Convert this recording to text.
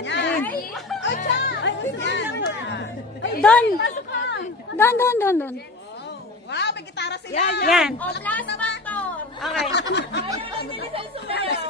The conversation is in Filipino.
Don. Don. Wow, may gitara sila. Yan. O, last factor. Okay. Ayaw lang nila sa sumayaw.